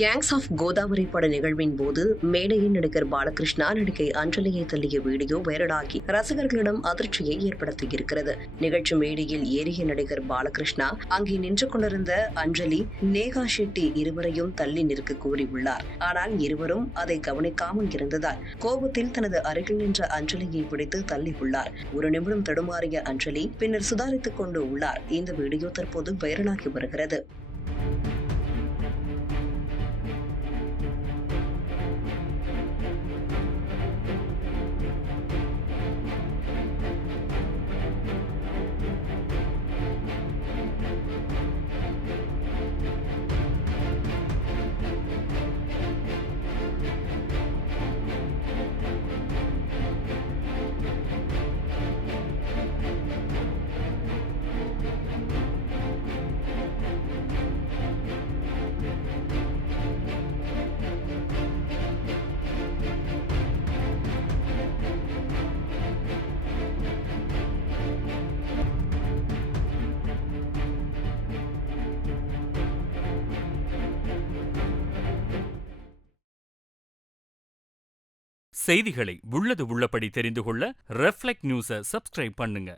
Gangs of Godavari பட நிகழ்வின் போது மேடையின் நடிகர் பாலகிருஷ்ணா நடிகை அஞ்சலியை தள்ளிய வீடியோ வைரலாகி ரசிகர்களிடம் அதிர்ச்சியை ஏற்படுத்தியிருக்கிறது. நிகழ்ச்சி மேடையில் ஏறிய நடிகர் பாலகிருஷ்ணா அங்கே நின்று கொண்டிருந்த அஞ்சலி, நேகா ஷெட்டி இருவரையும் தள்ளி நிற்க கூறியுள்ளார். ஆனால் இருவரும் அதை கவனிக்காமல் இருந்ததால் கோபத்தில் தனது அருகில் நின்ற அஞ்சலியை பிடித்து தள்ளியுள்ளார். ஒரு நிமிடம் தடுமாறிய அஞ்சலி பின்னர் சுதாரித்துக் கொண்டு உள்ளார். இந்த வீடியோ தற்போது வைரலாகி வருகிறது. செய்திகளை உள்ளது உள்ளபடி தெரிந்து கொள்ள ரெஃப்ளெக்ட் நியூஸை சப்ஸ்கிரைப் பண்ணுங்க.